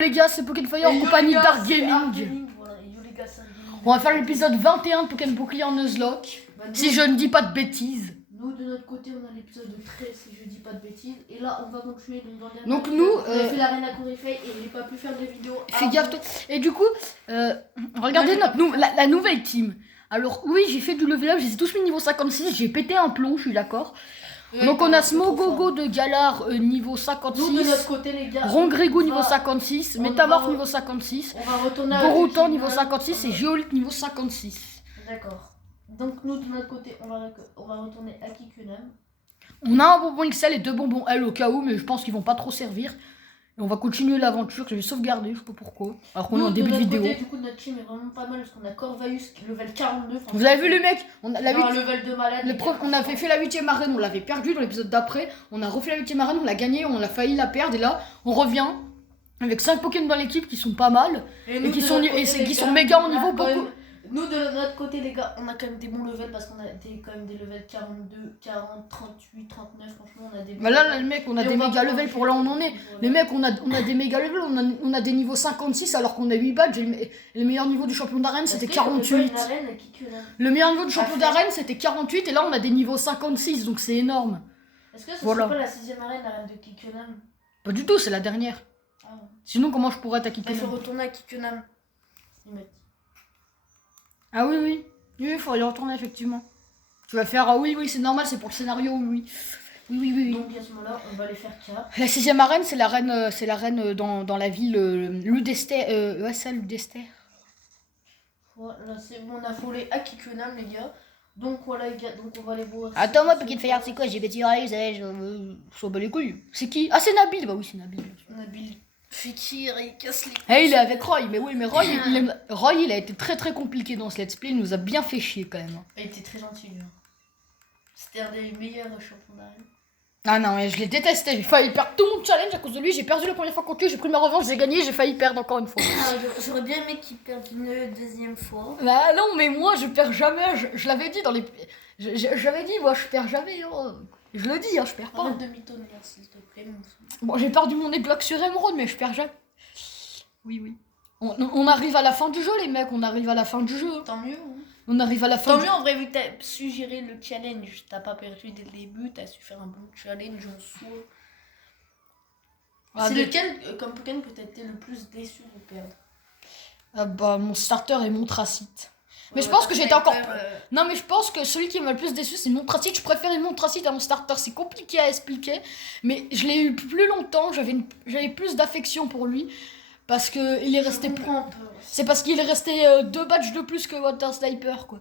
Les gars, c'est Pokémon Fire en compagnie d'Art Gaming. Voilà, les gars, on va faire l'épisode 21 de Pokémon Bouclier en Nuzlocke. Si je ne dis pas de bêtises. Nous, de notre côté, on a l'épisode 13, si je dis pas de bêtises. Et là, on va continuer. Donc nous... on a fait l'arène à Corifei et je n'ai pas pu faire de vidéo. Fais gaffe. Et du coup, regardez la nouvelle team. Alors oui, j'ai fait du level up, j'ai tous mis niveau 56, j'ai pété un plomb, je suis d'accord. Donc on a Smogogo de Galar niveau 56. Nous, de notre côté, les gars. Rongrego niveau 56, Métamorph niveau 56. On va retourner à Borutan niveau 56 et Géolite niveau 56. D'accord. Donc nous, de notre côté, on va retourner à Kikunem. On a un bonbon XL et deux bonbons L au cas où, mais je pense qu'ils vont pas trop servir. Et on va continuer l'aventure que je vais sauvegarder, je sais pas pourquoi. Alors qu'on est en début de vidéo. Du coup, notre team est vraiment pas mal parce qu'on a Corvaius level 42. Vous avez vu les mecs, on a un level de malade. On avait fait la 8ème arène, on l'avait perdu dans l'épisode d'après. On a refait la 8ème arène, on l'a gagné, on a failli la perdre. Et là, on revient avec 5 Pokémon dans l'équipe qui sont pas mal. Et qui sont méga en niveau beaucoup. Nous, de notre côté, les gars, on a quand même des bons levels parce qu'on a quand même des levels 42, 40, 38, 39. Franchement, on a des. Bah là, les mecs, on a des méga levels pour là où on en est. Les mecs, on a des méga levels, on a des niveaux 56 alors qu'on a 8 badges. Et le meilleur niveau du champion d'arène, c'était 48. Le meilleur niveau du champion d'arène, c'était 48. Et là, on a des niveaux 56, donc c'est énorme. Est-ce que ce serait pas la 6ème arène, l'arène de Kikunem? Pas du tout, c'est la dernière. Ah ouais. Sinon, comment je pourrais attaquer Kikunem? Il faut retourner à Kikunem. Ah oui, oui. Oui, il faut y retourner, effectivement. Tu vas faire, ah oui, oui, c'est normal, c'est pour le scénario, oui. Oui. Donc, à ce moment-là, on va les faire car. La 6ème arène, c'est l'arène dans la ville Ludester. Ouais, ça, Ludester. Voilà, c'est bon, on a volé à Kikunem, les gars. Donc, voilà, les gars, donc on va les voir. Attends, moi, Pokémon Fire, c'est quoi? J'ai bêtis, je s'en bats les couilles. C'est qui? Ah, c'est Nabil. Bah oui, c'est Nabil. Nabil. Fekir, il casse les couilles. Eh, il est avec Roy, mais oui, mais Roy, il a été très compliqué dans ce let's play, il nous a bien fait chier quand même. Il était très gentil, lui. C'était un des meilleurs champions d'arène. Ah non, mais je l'ai détesté, j'ai failli perdre tout mon challenge à cause de lui, j'ai perdu la première fois contre lui, j'ai pris ma revanche, j'ai gagné, j'ai failli perdre encore une fois. J'aurais bien aimé qu'il perde une deuxième fois. Bah non, mais moi je perds jamais, je l'avais dit dans les... J'avais dit, moi je perds jamais, hein. Je le dis, hein, je perds pas. Arrête de mitonner, s'il te plaît. Bon, j'ai perdu mon églock sur Emerald, mais je perds jamais. Oui. On arrive à la fin du jeu, les mecs, on arrive à la fin du jeu. Tant mieux. Hein. On arrive à la fin. Tant mieux, en vrai, vu que t'as su gérer le challenge, t'as pas perdu dès le début, t'as su faire un bon challenge en soi. C'est lequel, comme Pokémon, que t'as été le plus déçu de perdre? Bah, mon starter est Montracite. Mais je pense que j'étais encore... Non, mais je pense que celui qui m'a le plus déçu, c'est Montracite. Je préférais Montracite à mon starter. C'est compliqué à expliquer. Mais je l'ai eu plus longtemps. J'avais plus d'affection pour lui. Parce que il est resté... C'est parce qu'il est resté 2 badges de plus que Water Sniper, quoi.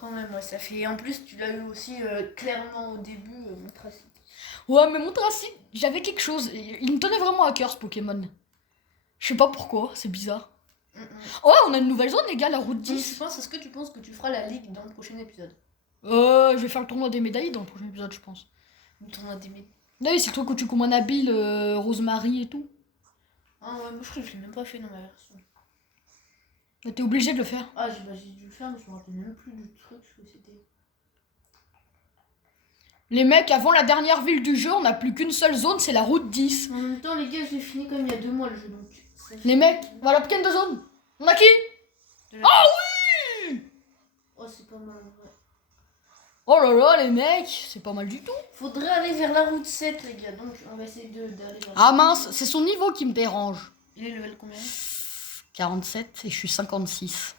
Quand même, ouais, ça fait... En plus, tu l'as eu aussi clairement au début, Montracite. Ouais, mais Montracite, j'avais quelque chose. Il me tenait vraiment à cœur, ce Pokémon. Je sais pas pourquoi, c'est bizarre. Oh, on a une nouvelle zone, les gars, la route 10. Est-ce que tu penses que tu feras la ligue dans le prochain épisode? Je vais faire le tournoi des médailles dans le prochain épisode, je pense. Le tournoi des médailles? Oui, c'est toi que tu commandes Nabil, Rosemary et tout. Ah ouais, moi je crois que je l'ai même pas fait dans ma version. T'es obligé de le faire. Ah, j'ai dû le faire, mais je me rappelle même plus du truc ce que c'était. Les mecs, avant la dernière ville du jeu, on n'a plus qu'une seule zone, c'est la route 10. En même temps, les gars, j'ai fini comme il y a 2 mois le jeu, donc... Les mecs, voilà, Pokémon de zone. On a qui? Ah oui! Oh, c'est pas mal, ouais. Oh là là, les mecs, c'est pas mal du tout. Faudrait aller vers la route 7, les gars, donc on va essayer d'aller vers... Ah mince, c'est son niveau qui me dérange. Il est level combien? 47 et je suis 56.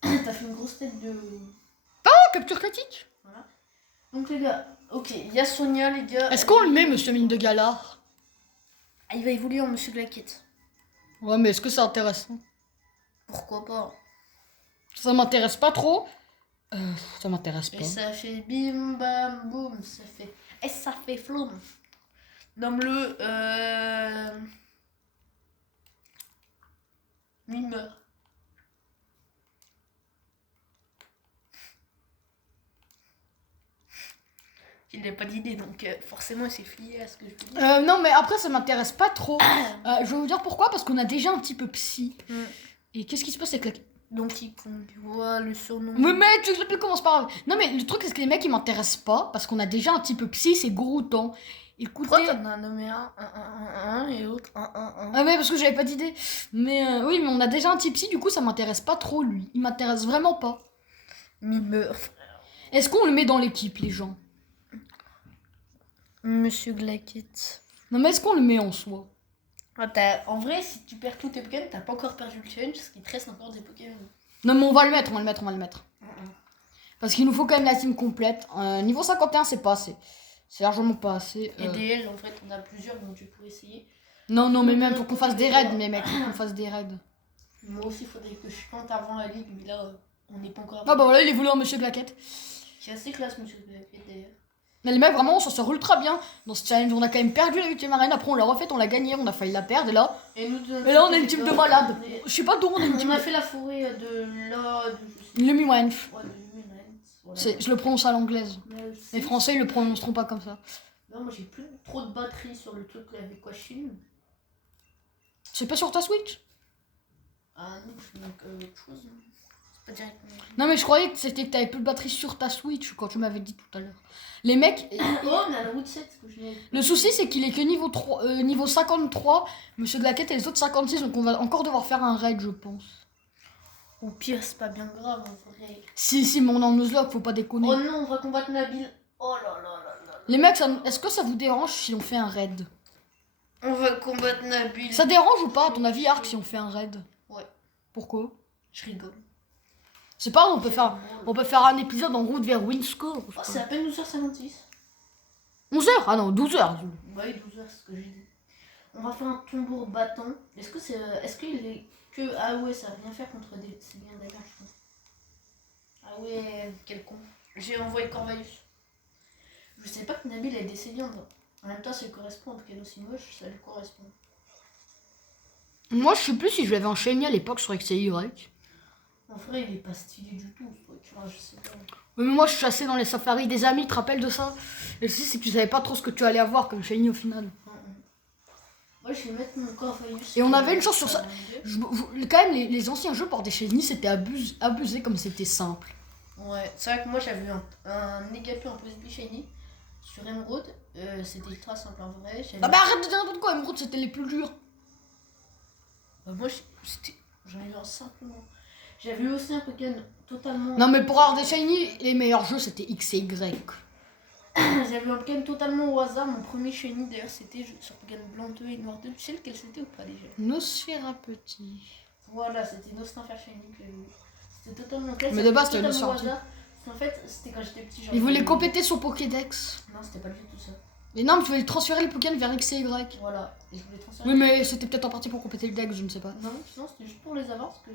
T'as fait une grosse tête de... Oh, capture critique. Voilà. Donc les gars, ok, il y a Sonia, les gars. Est-ce qu'on le met, Monsieur Mine de Galar? Ah, il va évoluer en Monsieur Glaquette. Ouais, mais est-ce que c'est intéressant? Pourquoi pas? Ça m'intéresse pas trop. Ça m'intéresse pas. Et ça fait bim bam boum, ça fait... Et ça fait floum. Nomme-le... Mimeur. Il n'a pas d'idée, donc forcément il s'est fié à ce que je dis. Non, mais après ça m'intéresse pas trop. Je vais vous dire pourquoi, parce qu'on a déjà un petit peu psy. Et qu'est-ce qui se passe avec la... Donkey Kong, tu vois le surnom. Mais mec, tu sais plus comment c'est pas grave. Non, mais le truc c'est que les mecs ils m'intéressent pas, parce qu'on a déjà un petit peu psy, c'est Goroutan. Pourquoi Écoutez... t'en as nommé un et l'autre un. Ah ouais, parce que j'avais pas d'idée. Mais oui, mais on a déjà un Tipsy, du coup ça m'intéresse pas trop lui. Il m'intéresse vraiment pas. Mimeur. Est-ce qu'on le met dans l'équipe, les gens? Monsieur Glaquette. Non mais est-ce qu'on le met en soi? En vrai, si tu perds tous tes Pokémon, t'as pas encore perdu le challenge, parce qu'il te reste encore des Pokémon. Non mais on va le mettre, on va le mettre, on va le mettre. Parce qu'il nous faut quand même la team complète. Niveau 51, c'est pas assez. C'est largement pas assez. Et DL, en fait, on a plusieurs, donc tu peux essayer. Non, non, mais même, faut qu'on fasse des raids, mais mec, faut qu'on fasse des raids. Moi aussi, il faudrait que je plante avant la ligue, mais là, on n'est pas encore. Ah bah voilà, il est voulu en Monsieur Claquette. C'est assez classe, monsieur Glaquette, d'ailleurs. Mais les mecs, vraiment, on s'en sort ultra bien. Dans ce challenge, on a quand même perdu la 8ème arène. Après, on l'a refait, on l'a gagné, on a failli la perdre. Et là, Et on a une team de malades. Je sais pas d'où on a une team. On a fait la forêt de là. Lumiwanf. Ouais, de Lumiwanf. Voilà. Je le prononce à l'anglaise. Mais Les Français, ils le prononceront pas comme ça. Non, moi j'ai plus trop de batterie sur le truc avec quoi je filme. C'est pas sur ta Switch? Ah non, je fais donc autre chose. C'est pas directement. Non, mais je croyais que c'était que t'avais plus de batterie sur ta Switch quand tu m'avais dit tout à l'heure. Les mecs. Oh, on a la route 7 que je n'ai. Le souci, c'est qu'il est que niveau 3, niveau 53, Monsieur Glaquette et les autres 56, donc on va encore devoir faire un raid, je pense. Au pire, c'est pas bien grave en vrai. Si, mais on est en Nuzlocke, faut pas déconner. Oh non, on va combattre Nabil. Oh là là là là. Les mecs, est-ce que ça vous dérange si on fait un raid? On va combattre Nabil. Ça dérange ou pas, à ton avis, Arc, si on fait un raid? Ouais. Pourquoi? Je rigole. C'est pas, on peut faire un épisode en route vers Windscore. Oh, c'est à peine 12h56. 11h? Ah non, 12h. Ouais, 12h, c'est ce que j'ai dit. On va faire un tambour battant. Est-ce qu'il est que. Ah ouais, ça va rien faire contre des. C'est bien d'ailleurs, je pense. Ah ouais, quel con. J'ai envoyé Corvalus. Je sais pas que Nabil est décédé en même temps, ça lui correspond. En tout cas, aussi moche, ça lui correspond. Moi, je sais plus si je l'avais enchaîné à l'époque sur XY. En vrai, il est pas stylé du tout. Enfin, je sais pas. Oui, mais moi, je chassais dans les safaris des amis, tu te rappelles de ça? Et le souci, c'est que tu savais pas trop ce que tu allais avoir comme shiny au final. Moi, je vais mettre mon Corvalus. Et on avait une chance sur ça. Quand même, les anciens jeux pour des shiny, c'était abusé comme c'était simple. Ouais, c'est vrai que moi, j'avais eu un Negapi en PSP shiny sur Emerald. C'était ultra simple en vrai. Ah bah arrête de dire n'importe quoi, Emerald, c'était les plus durs. Moi, j'en ai eu un simplement. J'avais eu aussi un Pokémon totalement. Non, mais pour avoir des shiny, les meilleurs jeux, c'était X et Y. J'avais un Pokémon totalement au hasard. Mon premier shiny, d'ailleurs, c'était sur Pokémon Blanc 2 et Noir 2. Tu sais lequel c'était ou pas déjà? Nosfera petit. Voilà, c'était Nostinfer shiny que j'ai eu. C'était totalement clair. Mais de base, c'était c'était totalement au Nostinfer. hasard. En fait, c'était quand j'étais petit. Il voulait compléter son Pokédex. Non, c'était pas du tout ça. Et non, mais tu voulais transférer les Pokémon vers X et Y. Voilà, et je voulais transférer. Oui, mais c'était peut-être en partie pour compléter le deck, je ne sais pas. Non, sinon c'était juste pour les avoir parce que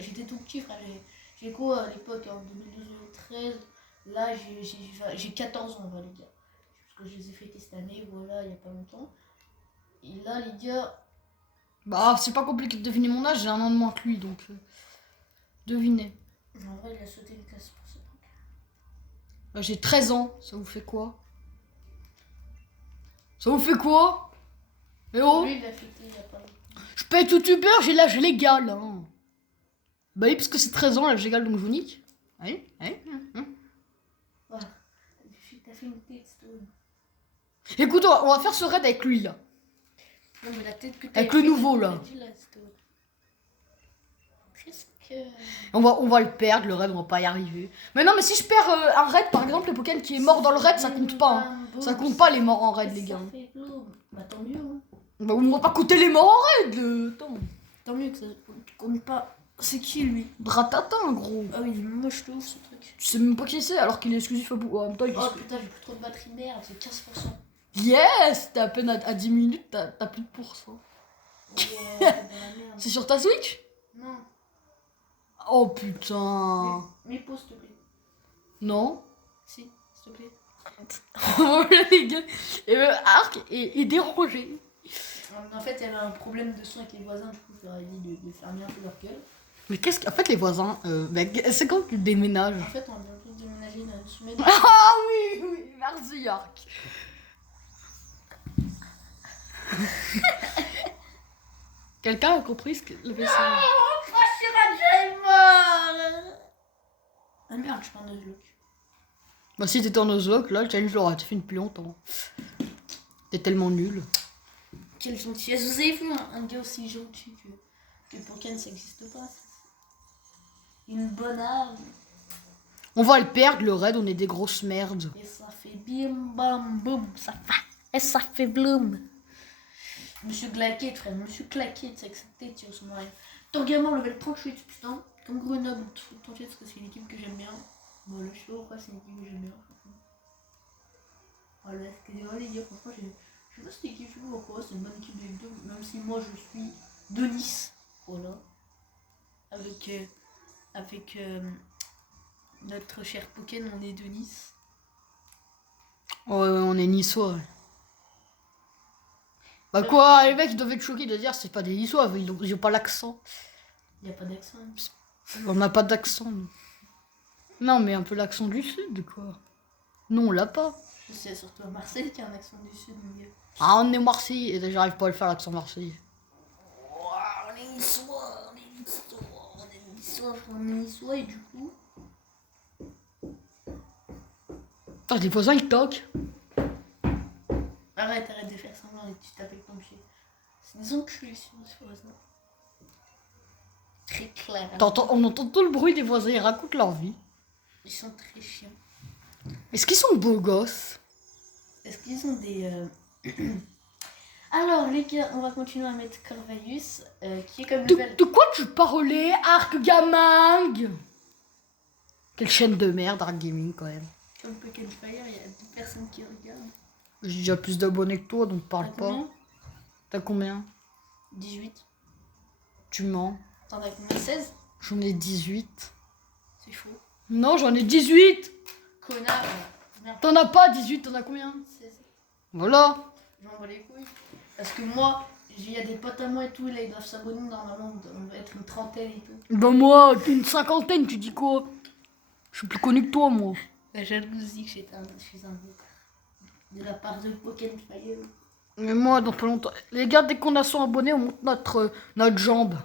j'étais tout petit, frère. J'ai quoi à l'époque, en 2012-2013. Là, j'ai 14 ans, les gars. Parce que je les ai fêtés cette année, voilà, il y a pas longtemps. Et là, les gars. Bah, c'est pas compliqué de deviner mon âge, j'ai un an de moins que lui, donc. Devinez. En vrai, il a sauté une classe pour ce truc. Bah, j'ai 13 ans, ça vous fait quoi? Ça vous fait quoi? Eh oh! Lui, il l'a fêté il y a pas longtemps. Je peux être youtubeur, j'ai l'âge légal, hein. Bah oui, parce que c'est 13 ans, l'âge légal, donc je vous nique. Allez, allez. Voilà. T'as fait une tête, Stone. Écoute, on va faire ce raid avec lui, là. Non, mais la tête que t'as Avec le nouveau, là. On va le perdre, le raid, on va pas y arriver. Mais non, mais si je perds un raid, par exemple, le Pokémon qui est mort dans le raid, ça compte pas. Hein. Ça compte pas les morts en raid, les gars. Bah tant mieux. Hein. Bah on va pas compter les morts en raid. Attends. Tant mieux que ça compte pas. C'est qui lui? Dratatin, gros. Ah oui, il est moche de ouf ce truc. Tu sais même pas qui c'est alors qu'il est exclusif à bout. En même temps, il est Oh putain, j'ai plus trop de batterie, merde, c'est 15%. Yes! T'es à peine à 10 minutes, t'as plus de pourcent. C'est sur ta Switch? Non. Oh putain. Mais pause s'il te plaît. Non? Si, s'il te plaît. Oh les gars. Et Arc est dérangé. En fait, il y avait un problème de son avec les voisins, du coup, je leur ai dit de fermer un peu leur gueule. Mais qu'est-ce qu'en fait les voisins, c'est quand tu déménages? En fait, on vient tous déménager dans une semaine. Ah oui, merci Arc. Quelqu'un a compris ce que le vaisseau. Ah merde, je suis pas en Nuzlocke. Bah si t'étais en Nuzlocke, là le challenge l'aurait été fait depuis longtemps. T'es tellement nul. Quelle gentillesse. Vous avez vu un gars aussi gentil que Pokémon, ça n'existe pas. Une bonne âme. On va le perdre, le raid, on est des grosses merdes. Et ça fait bim bam boum. Et ça fait bloom. Monsieur Claquette, frère. Monsieur Claquette, c'est accepté, tu son mari. Ton gamin level 38, putain. Comme Grenoble, t'inquiète, parce que c'est une équipe que j'aime bien. Voilà, je sais pas pourquoi c'est une équipe que j'aime bien. Voilà, excusez-moi les gars, franchement, je sais pas si cette équipe, je sais pas pourquoi, c'est une bonne équipe de Ligue 2, même si moi je suis de Nice. Voilà. Avec notre cher Pokémon, on est de Nice. Ouais, on est niçois. Bah quoi, les mecs ils doivent être choqués de dire c'est pas des niçois, ils ont pas l'accent. Y a pas d'accent. On n'a pas d'accent. Non, mais un peu l'accent du sud, quoi. Non, on l'a pas. Je sais, surtout à Marseille qui a un accent du sud, mon gars. Ah, on est Marseillais, et j'arrive pas à le faire l'accent marseillais. On est niçois, on est niçois, et du coup... Putain, les voisins ils toquent. Arrête de faire semblant et tu tapes avec ton pied. C'est des enculés sur ce voisin. Très clair. On entend tout le bruit des voisins, ils racontent leur vie. Ils sont très chiants. Est-ce qu'ils sont beaux gosses? Est-ce qu'ils ont des... Alors les gars, on va continuer à mettre Corvalius, qui est comme level... De quoi tu parlais, Arc Gaming? Quelle chaîne de merde, Arc Gaming, quand même. Comme Pokémon Fire, il y a 10 personnes qui regardent. J'ai déjà plus d'abonnés que toi, donc parle T'as pas. combien? T'as combien? 18. Tu mens. T'en as combien? 16? J'en ai 18. C'est faux. Non, j'en ai 18. Connard. Merde. T'en as pas 18, t'en as combien? 16. Voilà. J'en bats les couilles. Parce que moi, il y a des potes à moi et tout, là ils doivent s'abonner, normalement on va être une trentaine et tout. Ben moi, une cinquantaine, tu dis quoi? Je suis plus connu que toi, moi. La jalousie que je suis un de la part de Pokémon Fire. Mais moi, dans pas longtemps... Les gars, dès qu'on a 100 abonnés, on monte notre jambe.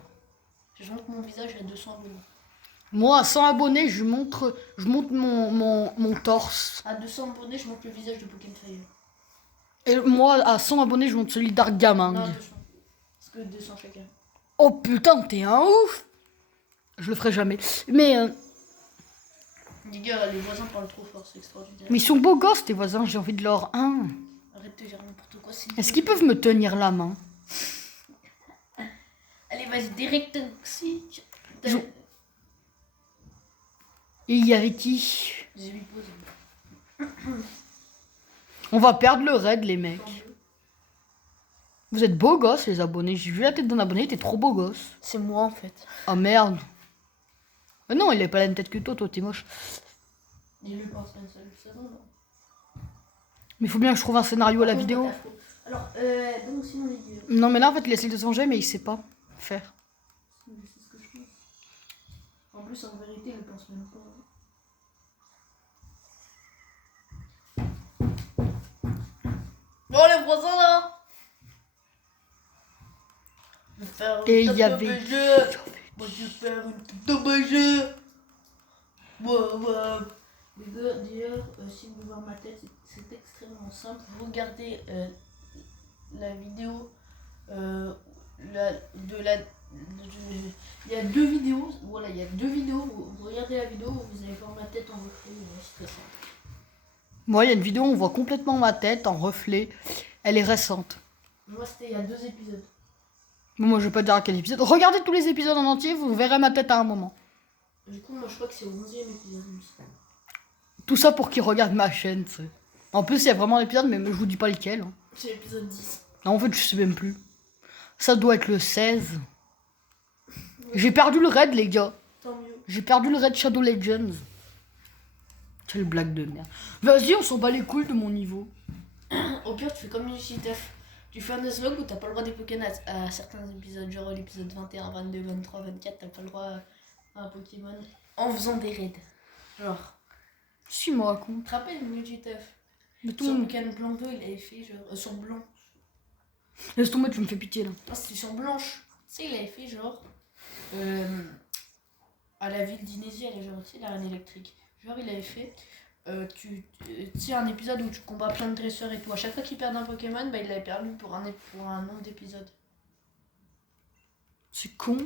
Je monte mon visage à 200 abonnés. Moi, à 100 abonnés, je monte mon torse. À 200 abonnés, je monte le visage de Pokémon Fire. Et moi, à 100 abonnés, je monte celui d'Arc Gaming. Non, 200. Parce que 200 chacun. Oh putain, t'es un ouf. Je le ferai jamais. Mais Les gars, les voisins parlent trop fort, c'est extraordinaire. ils sont beaux gosses, tes voisins, j'ai envie de leur... Hein. Arrête de dire n'importe quoi. Est-ce qu'ils peuvent me tenir la main? Allez, vas-y, direct toxique. Et il y avait qui? J'ai mis pause. On va perdre le raid, les mecs. Vous êtes beaux gosses, les abonnés. J'ai vu la tête d'un abonné, t'es trop beau gosse. C'est moi en fait. Oh merde. Mais non, il a pas la même tête que toi, t'es moche. Il lui pense une seule saison, non? Mais il faut bien que je trouve un scénario à la vidéo. Alors, bon, sinon les gars. Non, mais là, en fait, il essaie de se venger, mais il sait pas faire. C'est ce que je pense. En plus, en vérité, il ne pense même pas. Oh, les voisins là! Et il y avait... Moi, je vais faire une petite dommage. Ouais. D'ailleurs, si vous voulez voir ma tête, c'est extrêmement simple. Vous regardez la vidéo il y a deux vidéos. Voilà, il y a deux vidéos. Vous regardez la vidéo, vous allez voir ma tête en reflet. C'est très simple. Moi, il y a une vidéo où on voit complètement ma tête en reflet. Elle est récente. Moi, c'était il y a 2 épisodes. Moi, je vais pas dire à quel épisode. Regardez tous les épisodes en entier, vous verrez ma tête à un moment. Du coup, moi, je crois que c'est au 11e épisode. Tout ça pour qu'ils regardent ma chaîne, tu sais. En plus, il y a vraiment l'épisode, mais je vous dis pas lequel. Hein. C'est l'épisode 10. Non, en fait, je sais même plus. Ça doit être le 16. J'ai perdu le raid, les gars. Tant mieux. J'ai perdu le raid Shadow Legends. Quelle blague de merde. Vas-y, on s'en bat les couilles de mon niveau. Au pire, tu fais comme Yoshitef. Tu fais un Nuzlocke où t'as pas le droit des Pokémon à certains épisodes, genre l'épisode 21, 22, 23, 24, t'as pas le droit à un Pokémon en faisant des raids. Genre. Si, moi, raconte. Tu te rappelles Yoshitef? Mais tout Sur le monde. Pokémon Blanc 2, il avait fait genre. Sur Blanc. Laisse tomber, tu me fais pitié là. Ah, c'était sur Blanche. Tu sais, il avait fait genre. À la ville d'Inésia, genre, tu sais, la reine électrique. Genre, il avait fait. tu sais, un épisode où tu combats plein de dresseurs et tout. À chaque fois qu'il perd un Pokémon, bah, il l'avait perdu pour un nombre d'épisodes. C'est con.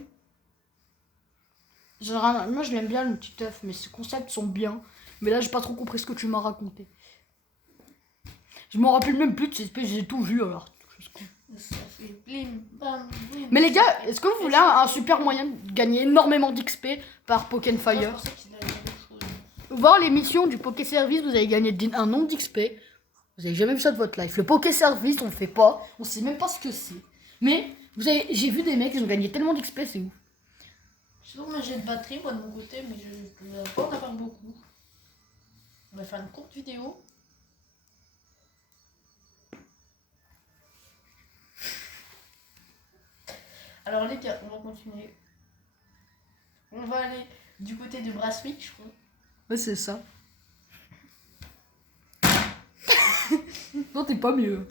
Moi, je l'aime bien, le petit œuf, mais ces concepts sont bien. Mais là, j'ai pas trop compris ce que tu m'as raconté. Je m'en rappelle même plus de ces espèces, j'ai tout vu alors. Ça fait blim, bam, blim. Mais les gars, est-ce que vous voulez un super moyen de gagner énormément d'XP par Pokémon Moi, je Fire? pensais qu'il allait y avoir autre chose. Voir les missions du Poké Service, vous allez gagner un nombre d'XP. Vous avez jamais vu ça de votre life. Le Poké Service, on le fait pas. On sait même pas ce que c'est. Mais j'ai vu des mecs, ils ont gagné tellement d'XP, c'est ouf. Je sais pas combien j'ai de batterie, moi, de mon côté, mais je ne vais pas en avoir beaucoup. On va faire une courte vidéo. Alors les gars, on va continuer. On va aller du côté de Brunswick, je crois. Ouais, c'est ça. Non, t'es pas mieux.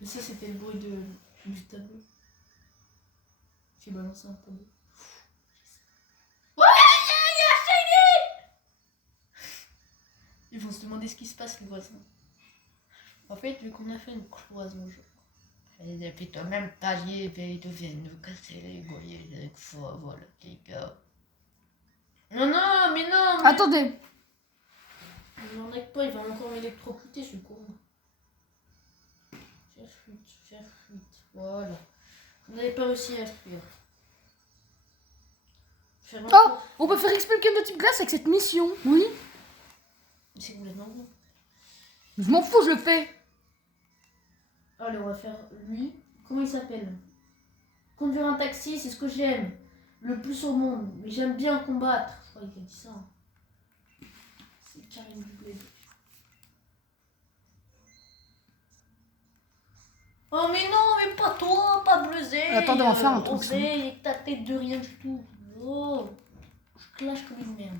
Mais ça, c'était le bruit du tableau. J'ai balancé un tableau. Ouais, il y a Shiny! Ils vont se demander ce qui se passe, les voisins. En fait, vu qu'on a fait une cloison, et puis toi-même tailler, et ils viennent nous casser les goyers avec fois, voilà, les gars. Non, non, mais non! Mais... Attendez. Il n'en est pas, il va encore m'électrocuter, ce con. Faire fuite, voilà. Vous n'avez pas réussi à fuir. Oh, on peut faire expliquer de type glace avec cette mission, oui. C'est complètement bon. Je m'en fous, je le fais. Allez, on va faire lui. Comment il s'appelle? Conduire un taxi, c'est ce que j'aime le plus au monde. Mais j'aime bien combattre. Je crois qu'il a dit ça. C'est Karim Dublé. Oh mais non, mais pas toi, pas Bleuset. Attendez, on va faire un truc. Oseille, ta tête de rien du tout. Oh, je clash comme une merde.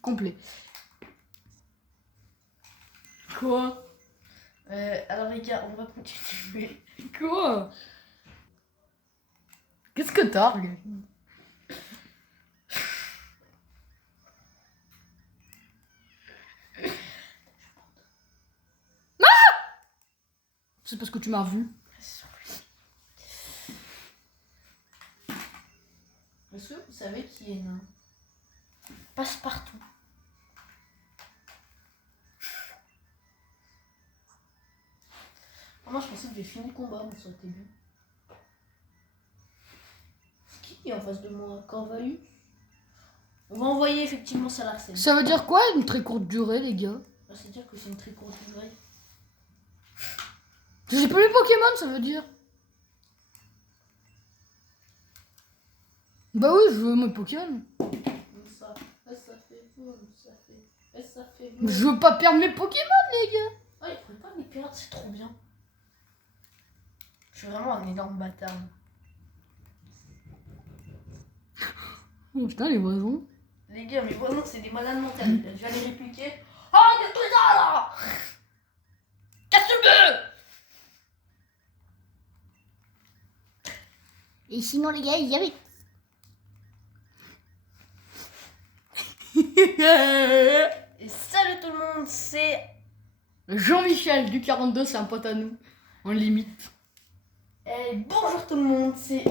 Complet. Quoi? Alors les gars, on va continuer. Quoi? Qu'est-ce que t'as? C'est parce que tu m'as vu. Est-ce que vous savez qui est nain? Passe-partout. Moi je pensais que j'ai fini le combat, mais ça aurait été bien. Qui est en face de moi? Corvalu? On va envoyer effectivement Salarsen. Ça veut dire quoi une très courte durée, les gars? Ça veut dire que c'est une très courte durée. J'ai plus les Pokémon, ça veut dire. Bah oui, je veux mes Pokémon. Ça fait boum, ça fait Mais je veux pas perdre mes Pokémon, les gars. Oh, il pourrait pas les perdre, c'est trop bien. Je suis vraiment un énorme bâtard. Oh putain, les voisins. Les gars, mes voisins, c'est des malades mentales. Je vais les répliquer. Oh, il y a tout ça là! Casse le bœuf! Et sinon, les gars, il y avait. Et salut tout le monde, c'est Jean-Michel du 42, c'est un pote à nous. En limite. Et bonjour tout le monde, c'est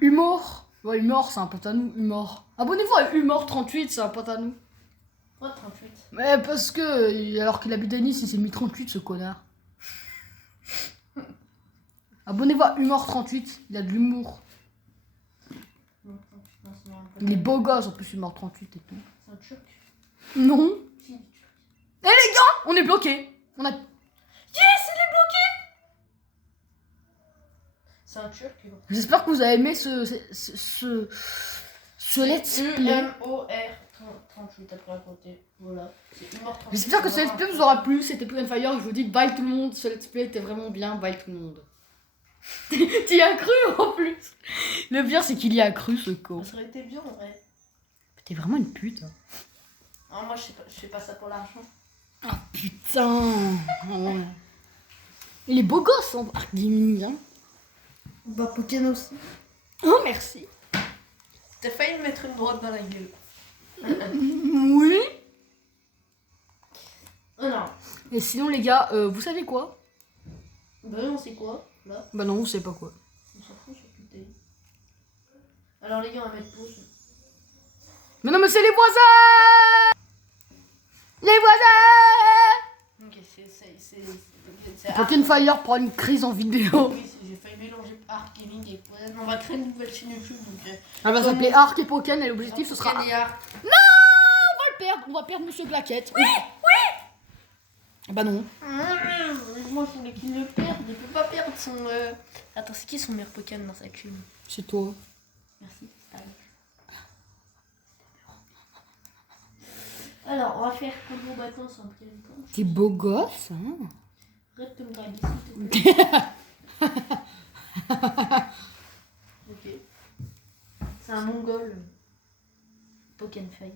Humor. Ouais, Humor, c'est un pote à nous. Humor. Abonnez-vous à Humor38, c'est un pote à nous. Quoi 38? Mais parce que, alors qu'il habite à Nice, il s'est mis 38, ce connard. Abonnez-vous à Humor38, il a de l'humour. Non, 38, non, c'est un pote. Il est beau gosse en plus, Humor38 et tout. C'est un turc. Non. Si, du turc. Eh les gars, on est bloqué. On a. Yes, il est bloqué! C'est un turc. J'espère que vous avez aimé ce let's play. UMOR38 après à côté. Voilà. C'est Humor38. J'espère que ce let's play vous aura plu. C'était Pokémon Fire. Je vous dis bye tout le monde. Ce let's play était vraiment bien. Bye tout le monde. Tu y as cru en plus. Le pire c'est qu'il y a cru ce con. Ça aurait été bien en vrai. T'es vraiment une pute. Hein. Non, moi je fais pas ça pour l'argent. Ah putain. Il est beau gosse en gaming. Hein. Bah Pokémon aussi. Oh merci. T'as failli me mettre une droite dans la gueule. Oui. Alors, Et sinon, les gars, vous savez quoi? bah on sait quoi, là? Bah non, vous savez pas quoi. On s'en fout sur toute ta vie. Alors les gars, on va mettre pause. Mais non, mais c'est les voisins. Les voisins. Ok, c'est Pokémon Fire prend une crise en vidéo. Oui, j'ai failli mélanger Arc Gaming et Pokémon. On va créer une nouvelle chaîne YouTube. Donc, Elle va s'appeler Arc et Pokémon et l'objectif ce sera... Pokémon et Arc. On va perdre Monsieur Glaquette. Oui. Bah non. Moi, je voulais qu'il le perde. Il peut pas perdre son... Attends, c'est qui son meilleur Pokémon dans sa chaîne? C'est toi. Merci, Star. Alors, on va faire combo bâton sans Pokémon punch. T'es beau gosse, hein. Arrête de me draguer, s'il te plaît. Ok. C'est un mongol. Pokémon Fire.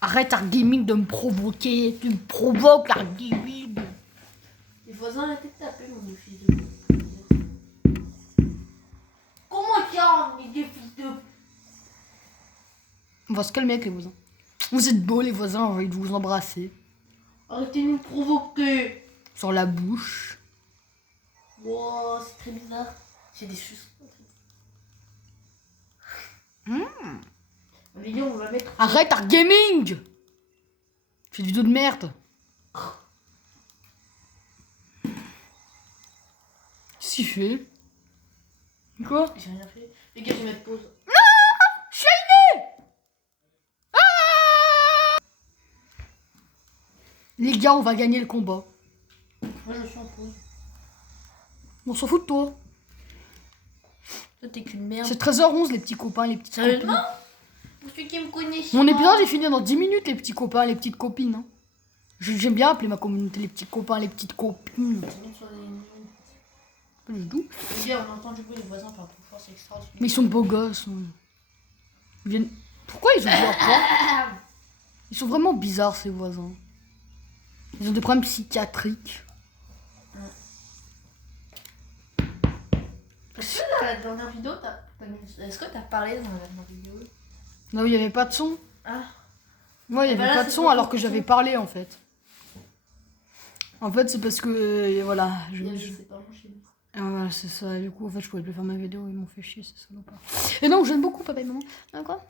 Arrête Arc Gaming de me provoquer. Tu me provoques Arc Gaming. Les voisins arrêtez de taper, mon deux fils de... Comment ça, mes deux fils de... On va se calmer avec les voisins. Vous êtes beaux les voisins, j'ai envie de vous embrasser. Arrêtez de nous provoquer. Sur la bouche. Wow, c'est très bizarre. C'est des suces. Les gars, on va mettre... Arrête Arc Gaming. Fais des vidéos de merde. Qu'est-ce qu'il fait? Quoi? J'ai rien fait. Les gars, je vais mettre pause. Les gars, on va gagner le combat. Moi, je suis en pause. On s'en fout de toi. Toi, t'es qu'une merde. C'est 13h11 les petits copains, les petites copines. Sérieusement? Pour celui qui me connaît. Mon épisode est fini dans 10 minutes les petits copains, les petites copines. Hein. J'aime bien appeler ma communauté les petits copains, les petites copines. Pas du tout. Les gars, on entend du bruit, les voisins parlent trop fort, c'est extraordinaire. Mais ils sont beaux gosses. Hein. Ils viennent... Pourquoi ils ont dit à quoi? Ils sont vraiment bizarres ces voisins. Ils ont des problèmes psychiatriques. Est-ce que dans la dernière vidéo, est-ce que t'as parlé dans la dernière vidéo? Non, il n'y avait pas de son. Ah. Moi, il n'y Et bah avait là, pas de c'est son pour alors le que son. j'avais parlé en fait. En fait, c'est parce que voilà. C'est pas mon chez lui. Ah, voilà, c'est ça. Du coup, en fait, je pouvais plus faire ma vidéo. Ils m'ont fait chier, c'est salopard. Et non, j'aime beaucoup papa et maman. D'accord?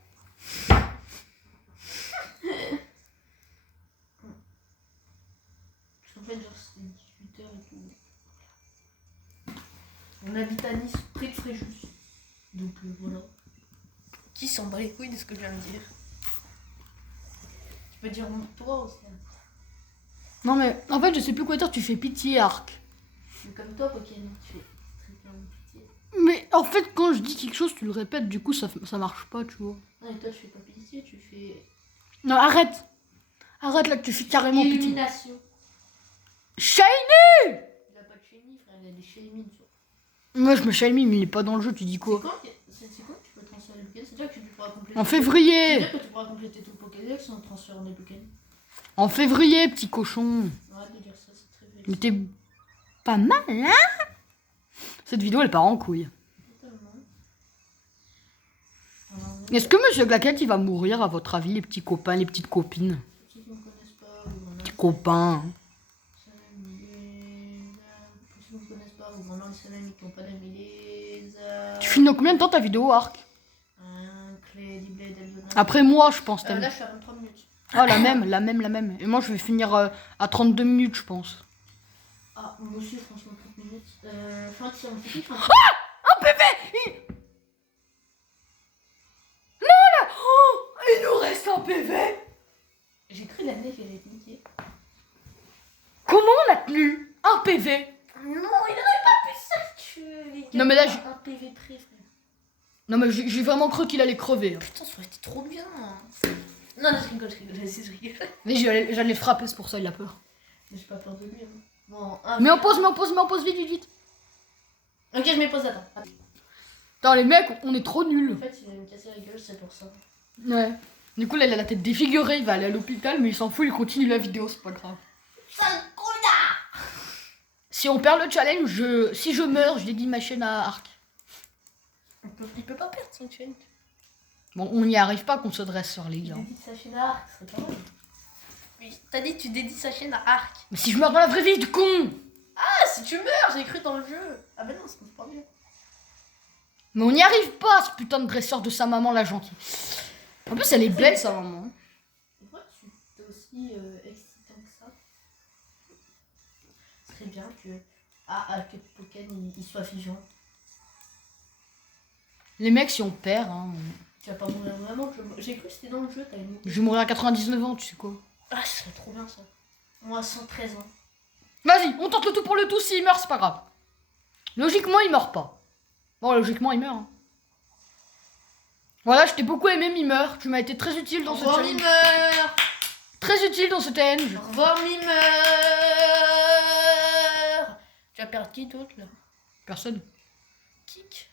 En fait, genre, c'est 18h et tout. On habite à Nice, près de Fréjus. Donc voilà. Qui s'en bat les couilles de ce que je viens de dire? Tu peux dire toi aussi. Non, mais en fait, je sais plus quoi dire. Tu fais pitié, Arc. Mais comme toi, Pokémon, tu fais très bien pitié. Mais en fait, quand je dis quelque chose, tu le répètes. Du coup, ça marche pas, tu vois. Non, et toi, tu fais pas pitié, tu fais. Non, arrête. Arrête là, tu fais carrément pitié. Illumination. Shiny! Il a pas de shiny, frère, il a des shiny. Moi, je me shiny, mais il est pas dans le jeu. Tu dis C'est quoi? quand que tu peux transférer les Pokémon? C'est-à-dire que tu pourras compléter. En C'est-à-dire février. que tu pourras compléter tout le Pokédex en transférant des Pokémon. En février, petit cochon. Arrête de dire ça, c'est très Mais vrai. t'es pas mal, hein? Cette vidéo, elle part en couille. Totalement. Est-ce que Monsieur Glaquette, il va mourir, à votre avis, les petits copains, les petites copines? Ceux qui ne me connaissent pas, ou maintenant, Petits copains. pour ceux qui ne me connaissent pas, ou maintenant les amis qui n'ont pas d'amis, les Tu finis dans combien de temps ta vidéo, Arc? un clé d'Iblé d'Elzona. Après moi, je pense. Là, je suis à 23 minutes. Ah, la même. Et moi, je vais finir à 32 minutes, je pense. Ah, moi aussi, franchement, 30 minutes. Fin de séance, c'est qui fin de Un PV! Non, là! Oh, il nous reste un PV! J'ai cru la neige, elle est niquée. Comment on a tenu un PV? Non, il aurait pas pu ça tuer, les gars. Non, mais là, un PV près, frère. Non, mais j'ai vraiment cru qu'il allait crever. Hein. Putain, ça aurait été trop bien. Non, je rigole, je rigole. Mais j'allais frapper, c'est pour ça, il a peur. Mais j'ai pas peur de lui. Hein. Bon, Mais on pose, vite. Ok, je mets pause, attends. Attends, les mecs, on est trop En nuls. fait, il va me casser la gueule, c'est pour ça. Ouais. Du coup, là, il a la tête défigurée, il va aller à l'hôpital, mais il s'en fout, il continue la vidéo, c'est pas grave. Sale connard. Si on perd le challenge, si je meurs, je dédie ma chaîne à Arc. Il peut pas perdre son chaîne. Bon, on n'y arrive pas qu'on se dresse sur les Tu gars. dédies sa chaîne à Arc, ce serait pas mal. Oui, t'as dit tu dédies sa chaîne à Arc. Mais si je meurs dans la vraie vie, du con! Ah, si tu meurs, j'ai cru dans le jeu. Ah ben non, ça compte pas bien. Mais on n'y arrive pas, ce putain de dresseur de sa maman, la gentille. En plus, elle est belle, sa maman. Pourquoi tu t'es aussi excitant que ça? Ce serait bien que que Pokémon il soit vivant. Les mecs, si on perd, hein, Tu vas pas mourir vraiment. J'ai cru que c'était dans le jeu, t'avais mourir. je vais mourir à 99 ans, tu sais quoi. Ah, ce serait trop bien ça. Moi à 113 ans. Vas-y, on tente le tout pour le tout, s'il meurt, c'est pas grave. Logiquement, il meurt pas. Bon, logiquement, il meurt. Hein. Voilà, je t'ai beaucoup aimé, Mimeur. Tu m'as été très utile dans Au ce revoir, challenge. Mimeur. Très utile dans ce challenge. Au revoir, Mimeur. Tu vas perdre qui d'autre là? Personne. Kick.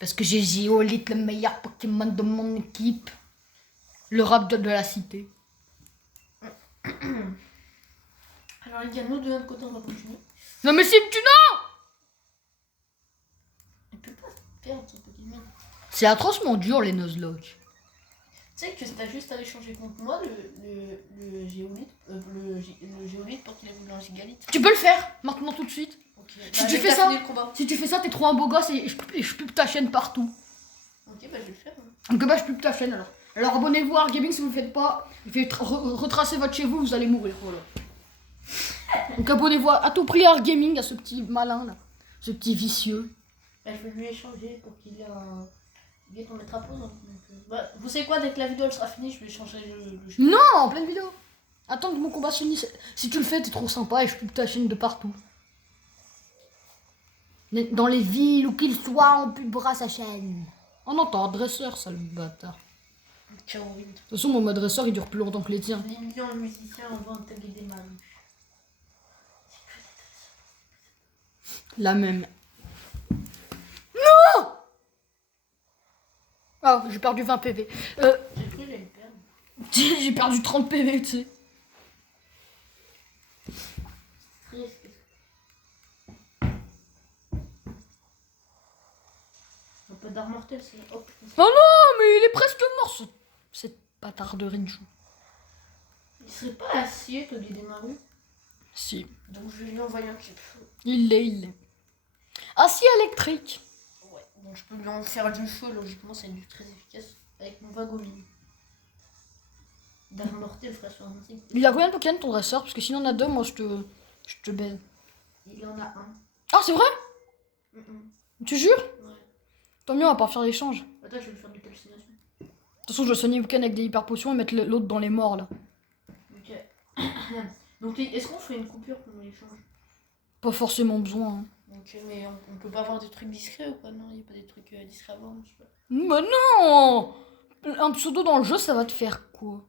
Parce que j'ai Géolite, le meilleur Pokémon de mon équipe. Le rap de la cité. Alors les gars, nous de notre côté on va continuer. Non mais si tu non. Il peut pas perdre son Pokémon. C'est atrocement dur les Nuzlocke. Tu sais que t'as juste à échanger contre moi le Géolite, le Géolite pour qu'il évolue en Gigalite. Tu peux le faire maintenant tout de suite. Ok. Si Bah, tu mec, fais t'as ça, fini le combat. si tu fais ça, t'es trop un beau gosse et je pube ta chaîne partout. Ok, bah je vais le faire. Hein. Donc bah je pube ta chaîne alors. Alors abonnez-vous à Argaming si vous le faites pas. Faites retracer votre chez vous, vous allez mourir. Voilà. Donc abonnez-vous à tout prix à Argaming, à ce petit malin là. Ce petit vicieux. Bah, je vais lui échanger pour qu'il ait un. Il est on mettra pause. Hein. Donc, bah, vous savez quoi, dès que la vidéo elle sera finie, je vais changer le jeu. Non, en pleine vidéo. Attends que mon combat se finisse. Si tu le fais, t'es trop sympa et je pube ta chaîne de partout. Dans les villes où qu'il soit, on pubera sa chaîne. Oh non, t'as un dresseur, sale bâtard. Ciao, oui. De toute façon, mon dresseur, il dure plus longtemps que les tiens. Les millions de musiciens, on va intégrer des maris. La même. Non. Ah, j'ai perdu 20 PV. J'ai cru que j'allais perdre. J'ai perdu 30 PV, tu sais. Triste. Un peu d'art mortel, c'est. Oh putain. Oh non, mais il est presque mort, cette bâtard de Rinju. Il serait pas acier, Toby Demaru. Si, Donc je vais lui envoyer un chip. il l'est. Acier électrique. Ouais, donc je peux lui en faire du feu, logiquement, c'est du très efficace avec mon vagomine. D'art mortel, ferait 65. Il a combien de Pokémon ton dresseur? Parce que sinon on a deux, moi je te baise. Il en a un. Ah, c'est vrai? Tu jures? Ouais. Tant mieux, on va pas faire l'échange. De Attends, je vais lui faire du calcination. toute façon, je vais soigner Pokémon avec des hyper potions et mettre l'autre dans les morts là. Ok. Donc est-ce qu'on fait une coupure pour l'échange? Pas forcément besoin. Hein. Ok, mais on peut pas avoir des trucs discrets ou quoi? Non, il n'y a pas des trucs discrets à voir, je sais pas. Mais non! Un pseudo dans le jeu, ça va te faire quoi?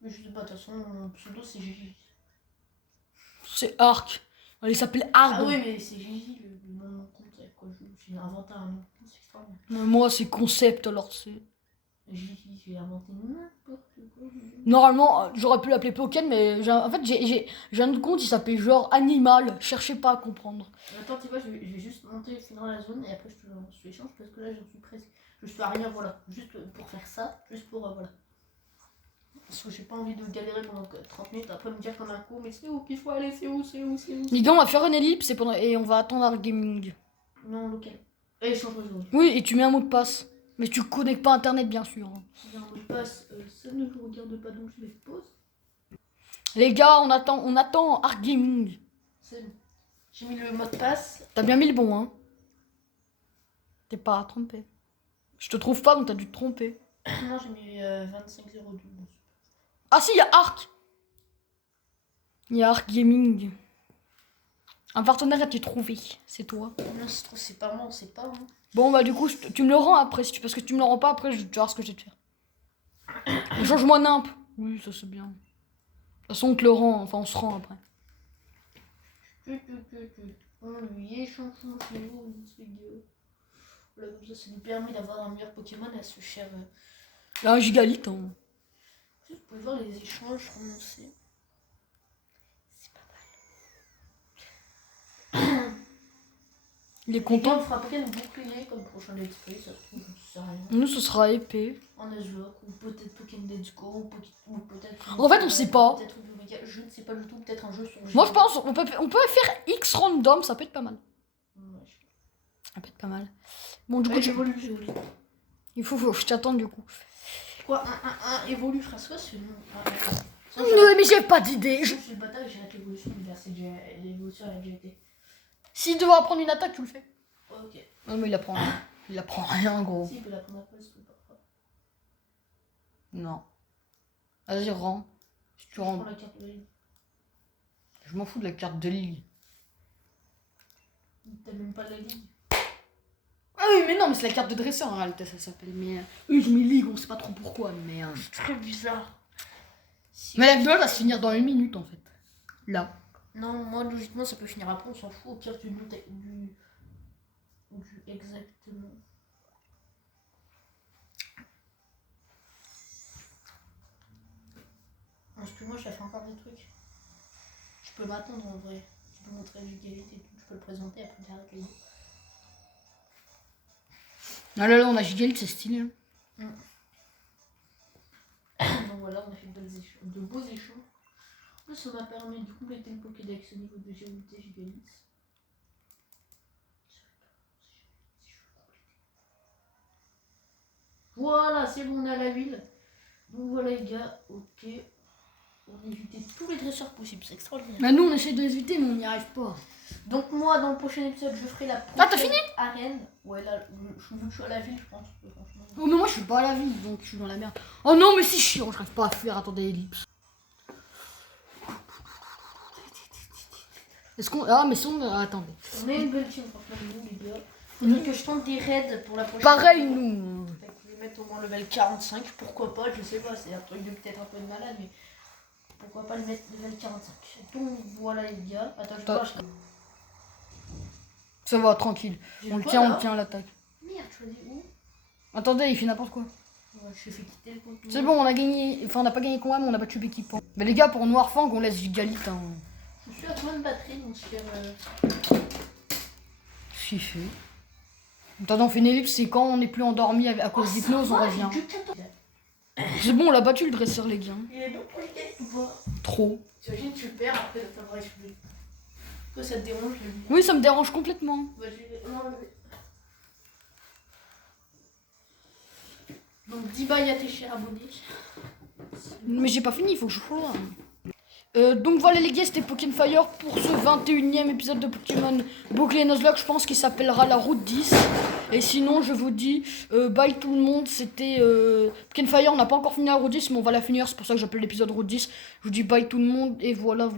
Mais je sais pas, de toute façon, mon pseudo c'est Gigi. C'est Arc. Elle s'appelle Arc. Ah oui, mais c'est Gigi le nom de mon compte avec quoi je joue. J'ai inventé un nom, c'est extraordinaire. Moi, c'est concept alors c'est. Gigi, j'ai inventé n'importe quoi. Normalement, j'aurais pu l'appeler Pokémon, mais en fait, j'ai un autre compte, il s'appelle genre Animal. Cherchez pas à comprendre. Attends, tu vois, je vais juste monter, finir la zone et après je te lance l'échange parce que là j'en suis presque. Je suis à rien, voilà. Juste pour faire ça, juste pour voilà. Parce que j'ai pas envie de galérer pendant 30 minutes après me dire comme un coup, mais c'est où qu'il faut aller, c'est où? Les gars, on va faire une ellipse et on va attendre Arc Gaming. Non, local. Et échange de zone. Oui, et tu mets un mot de passe. Mais tu connectes pas internet, bien sûr. Hein. J'ai un mot de passe, ça ne me regarde pas donc je vais pause. Les gars, on attend Arc Gaming. C'est bon. J'ai mis le mot de passe. T'as bien mis le bon, hein. T'es pas trompé. Je te trouve pas, donc t'as dû te tromper. Non, j'ai mis 2502. Ah si, il y a Arc. Il y a Arc Gaming. Un partenaire a été trouvé, c'est toi. Non, c'est pas moi, on sait pas. Hein. Bon, bah du coup, tu me le rends après, parce que tu me le rends pas après, je vais te voir ce que je vais te faire. Change-moi nimp. Oui, ça c'est bien. De toute façon, on te le rend, enfin on se rend après. On lui échange son vidéo. Voilà, comme ça nous permet d'avoir un meilleur Pokémon à ce cher. Il y a un gigalite. Hein. Vous pouvez voir les échanges renoncés. C'est pas mal. Il est Les gars, content. on fera Pokémon bouclier comme prochain let's play, ça se trouve, j'en sais rien. Nous, ce sera épée. En Nuzlocke, ou peut-être Pokémon Let's Go, ou peut-être. En fait, on sait pas. Peut-être je ne sais pas du tout, peut-être un jeu sur. Moi, je pense on peut faire X random, ça peut être pas mal. Ouais, Ça peut être pas mal. Bon, du coup, ouais, j'évolue. faut que je t'attends du coup. Quoi, un évolue, frère, c'est quoi ce nom? Non, mais j'ai pas d'idée. Je suis le bâtard et j'arrête l'évolution, l'évolution elle a déjà été. S'il devait apprendre une attaque, tu le fais. Ok. Non, mais il apprend rien. Il apprend rien, gros. Si, il peut la prendre après, c'est parfois. Non. Vas-y, rends. Si tu Je prends rends. la carte de ligne. Je m'en fous de la carte de ligue. T'as même pas la ligne. Ah oui, mais non, mais c'est la carte de dresseur en réalité, ça s'appelle. Mais eux, ils ont mis ligue, on sait pas trop pourquoi. Mais, C'est très bizarre. Si- mais la vidéo va se finir dans 1 minute en fait. Là. Non, moi, logiquement, ça peut finir après, on s'en fout. Au pire, tu notes du. Exactement. Parce que moi, je fais encore des trucs. Je peux m'attendre en vrai. Tu peux montrer l'égalité et tout. Je peux le présenter après j'arrête les autres. Ah là là, on a Gigalit, c'est stylé. Hein. Donc voilà, on a fait de beaux échanges. En plus, ça m'a permis de compléter le Pokédex au niveau de Géolité Gigalis. Voilà, c'est bon, on a la ville. Donc voilà, les gars, ok. On a évité tous les dresseurs possibles, c'est extraordinaire. Bah, nous, on essaie de les éviter, mais on n'y arrive pas. Donc moi, dans le prochain épisode, je ferai la Ah, t'as prochaine fini arène. Ouais, là, vu que je suis à la ville, je pense que franchement... Oh, mais moi, je suis pas à la ville, donc je suis dans la merde. Oh non, mais c'est chiant, j'arrive pas à faire. Attendez, ellipse. Est-ce qu'on. Ah, mais si on. Attendez. On a une belle team, franchement, nous, les gars. Faudrait que je tente des raids pour la prochaine. Pareil, nous. Fait que je vais mettre au moins level 45, pourquoi pas, je sais pas, c'est un truc de peut-être un peu de malade, mais pourquoi pas le mettre level 45. Donc voilà les gars, attends, je dois acheter. Ça va, tranquille. On le tient à l'attaque. Merde, je dis où? Attendez, il fait n'importe quoi. Ouais, je fais quitter le contenu. C'est bon, on a gagné. Enfin, on n'a pas gagné le combat, mais on a battu l'équipement. Mais les gars, pour Noirfang, on laisse Gigalit. Hein. Je suis à combien de batterie, mon cher Ce qu'il fait. Attendez, on fait une ellipse, c'est quand on n'est plus endormi à cause d'hypnose, on revient. C'est bon, on l'a battu le dresseur, les gars. Il est bon pour les gars ou pas? Trop. T'imagines, tu le perds après de t'avoir échoué. Toi, ça te dérange le dire. Oui, ça me dérange complètement. Bah, je vais l'enlever. Donc, dis bye à tes chers abonnés. Mais j'ai pas fini, il faut que je joue. Donc voilà les gars, c'était Pokémon Fire pour ce 21e épisode de Pokémon Bouclier Nuzlocke, je pense qu'il s'appellera la route 10. Et sinon je vous dis bye tout le monde, c'était Pokémon Fire, on n'a pas encore fini la route 10 mais on va la finir, c'est pour ça que j'appelle l'épisode route 10. Je vous dis bye tout le monde et voilà.